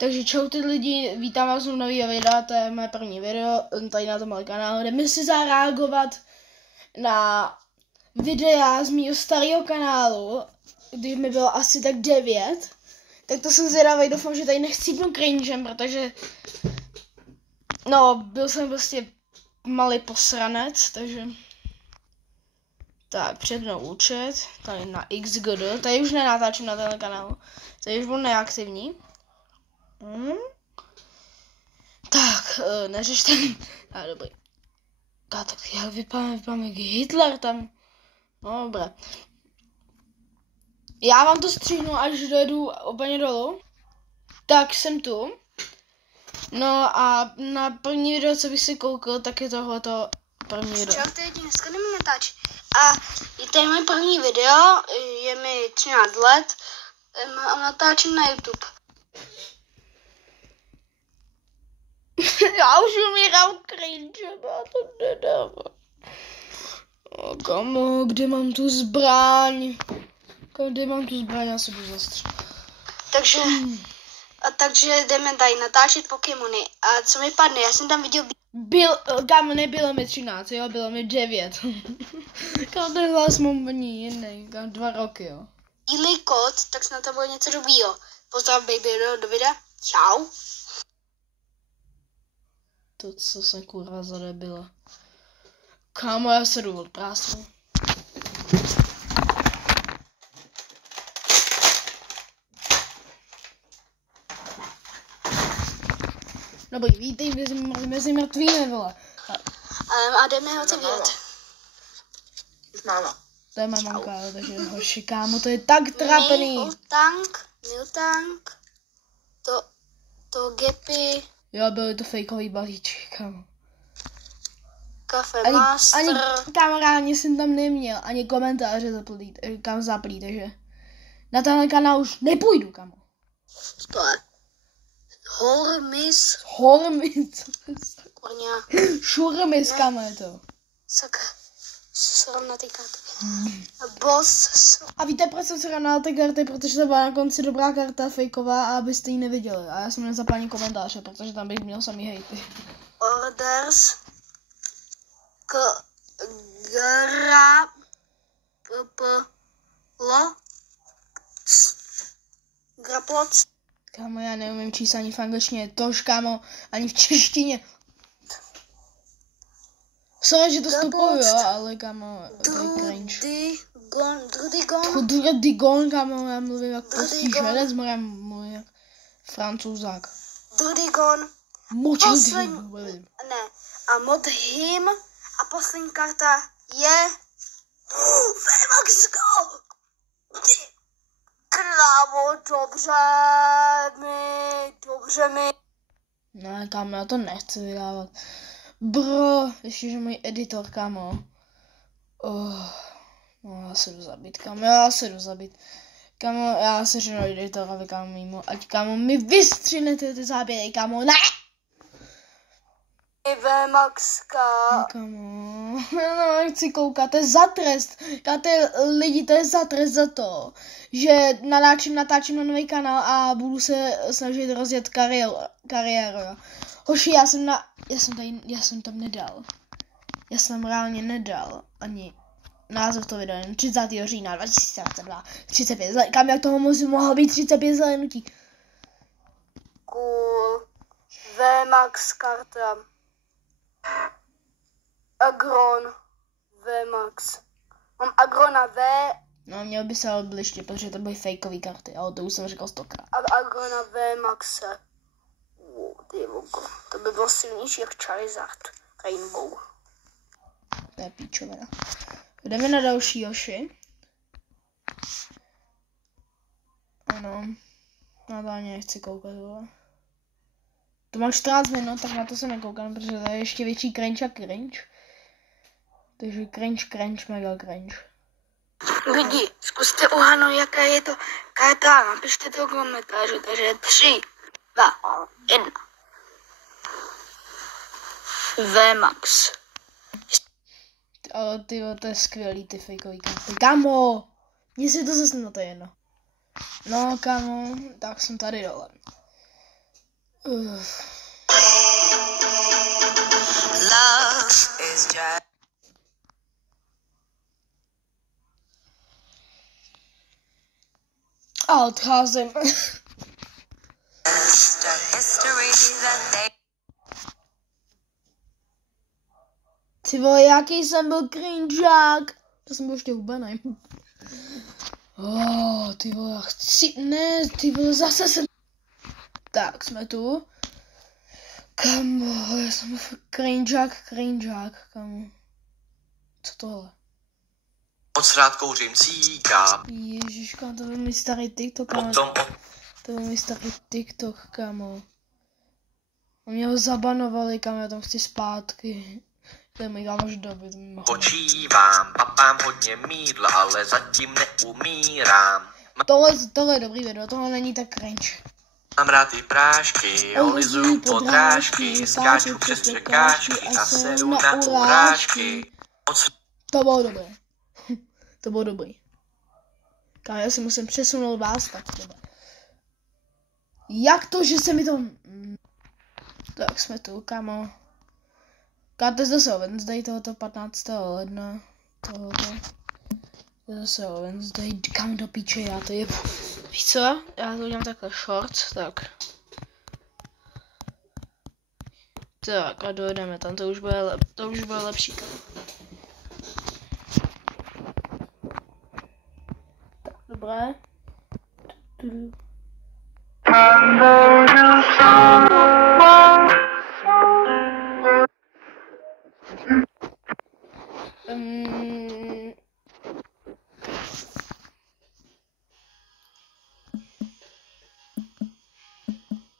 Takže čau ty lidi, vítám vás u nového videa, to je moje první video tady na tomhle kanálu. Jdeme si zareagovat na videa z mýho starého kanálu, když mi bylo asi tak 9. Tak to jsem zvědavý, doufám, že tady nechcípnu cringem, protože no, byl jsem prostě malý posranec, takže tak, přednou účet, tady na XGD, tady už nenatáčím na tenhle kanál, tady už byl neaktivní. Tak, neřešte. Dobrý. Tak já vypadám jak Hitler tam. No, dobré. Já vám to stříhnu, až dojedu úplně dolů. Tak jsem tu. No a na první video, co bych si koukal, tak je tohleto první video. Čau, ty lidi, dneska jdeme natáčet. A je tady moje první video, je mi 13 let a natáčím na YouTube. Já už umírám cringe, já to nedám. Kamo, kde mám tu zbraň? Kde mám tu zbraň, já se budu zastřelit. Takže jdeme tady natáčet Pokémony. A co mi padne, já jsem tam viděl... Kam nebylo mi 13, jo, bylo mi 9. Kam ten hlas mám není jiný, kam 2 roky, jo. Bílý kód, tak snad to bude něco dobrýho. Pozdrav baby do videa. Čau. To, co jsem kurva zadebila. Kámo, já se jdu od prásu. Dobrý, vítej mezi mrtvými, vole. A jdeme ho vidět. Máma. To je má mamka, takže hoši, kámo, to je tak trápený. Miltank, to Gepy. Jo, byly to fejkový balíčky, kámo. Kafe Master. Ani kamerálně jsem tam neměl, ani komentáře zaplý, takže na tenhle kanál už nepůjdu, kámo. To je Hormis. Šurmis, kámo je to. Sakra, srovnatý karty. Boss. A víte, proč jsem srovnal ty karty? Protože to byla na konci dobrá karta, fejková, a abyste ji neviděli. A já jsem nezapal ani komentáře, protože tam bych měl samý hejty. Orders. Graploc. Kámo, já neumím číst ani v angličtině, tož kámo, ani v češtině. Sorry, že to stupuju, jo, ale kámo, to je cringe. Drudigon, kámo, já mluvím jak prostý želez, já mluvím jak francouzák. Drudigon. Ne, a mod him a poslední karta je Vemaxko. Krávo, dobře mi. No, kámo, já to nechci vydávat. Bro, ještě, že můj editor, kámo. No, já se jdu zabít, kámo, Kámo, já se řeknu editorovi, kámo, mimo, ať, kámo, mi vystřinete ty záběry, kámo, ne! Vemaxka. No, kámo, no, chci koukat, to je za trest, lidi, to je za trest za to, že natáčím na nový kanál a budu se snažit rozjet kariéru. Hoši, já jsem tam nedal. Já jsem reálně nedal ani název toho videa, 30. října 2022, 35 zelených. Kam jak toho mohlo být 35 zelenutí? Cool. Vmax karta. Agron. Vmax. Mám Agrona V. No, měl by se odbliště, protože to byly fejkový karty, ale to už jsem říkal 100krát. Agrona Vmaxe. Ty vogo. To by bylo silnější jak Charizard. Rainbow. To je píčovina. Jdeme na další, Joši. Ano. Na to ani nechci koukat, vole. To má 14 minut, tak na to se nekoukám, protože to je ještě větší cringe a cringe. Takže cringe, mega cringe. Lidi, zkuste uhanout, jaká je to karta. Napište to v komentáři, takže 3, 2, 1. Vmax. Ale ty, to je skvělý, ty fejkový karty. Kamo! Mně si to zase na to jedno. No, kamo, tak jsem tady dole. A odcházím. Ty vole, jaký jsem byl cringeák. To jsem byl ještě hubenej. Ty vole, já chci, ne, ty vole, zase jsem... Tak, jsme tu. Kamo, já jsem cringeák, kamo. Co tohle? Moc rád kouřím cíka. Ježiška, to byl můj starý TikTok, kamo. To byl můj starý TikTok, kamo. A mě ho zabanovali, kamo, já tam chci zpátky. To je můj kámoš doby. Počívám, papám hodně mídla, ale zatím neumírám. Tohle je dobrý video, tohle není tak cringe. Mám rád ty prášky, olizuju podrážky, skáču přes překážky a seru na urážky. To bylo dobré. To bylo dobrý. Kámo, já si musím přesunout vás tak třeba. Jak to, že se mi to... Tak jsme tu, kámo. Káte zase Wednesday tohoto 15. ledna. Tohoto. Zase Wednesday, kam do píče, já to jebu. Víš co? Já to udělám takhle short, tak. Tak a dojedeme tam, to už bude lepší. Tak, dobré.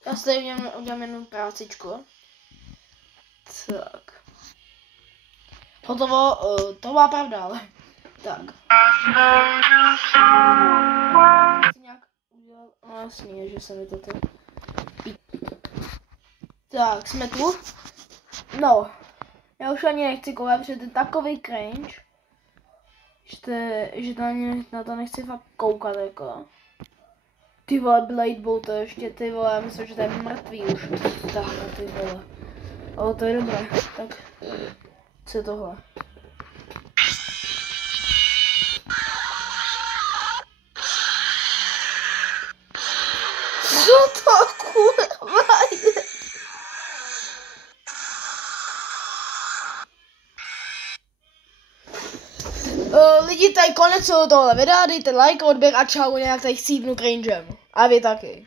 Já si tady udělám jednu prácičku. Tak. Hotovo, to byla pravda, ale... Tak. Nějak udělal... No jasně, že se mi to tady... Tak, jsme tu. No. Já už ani nechci koukat, protože to je takový cringe. Že na to nechci fakt koukat, jako. Ty vole, Blade Bowl, to ještě, ty vole, já myslím, že to je mrtvý už. Tak, ty vole. Ale to je dobré, tak. Co je tohle? Co to kurva je? Lidi, tady konec tohle videa, dejte like, odběr a čau, nějak tady chcípnu cringem. A vy taky.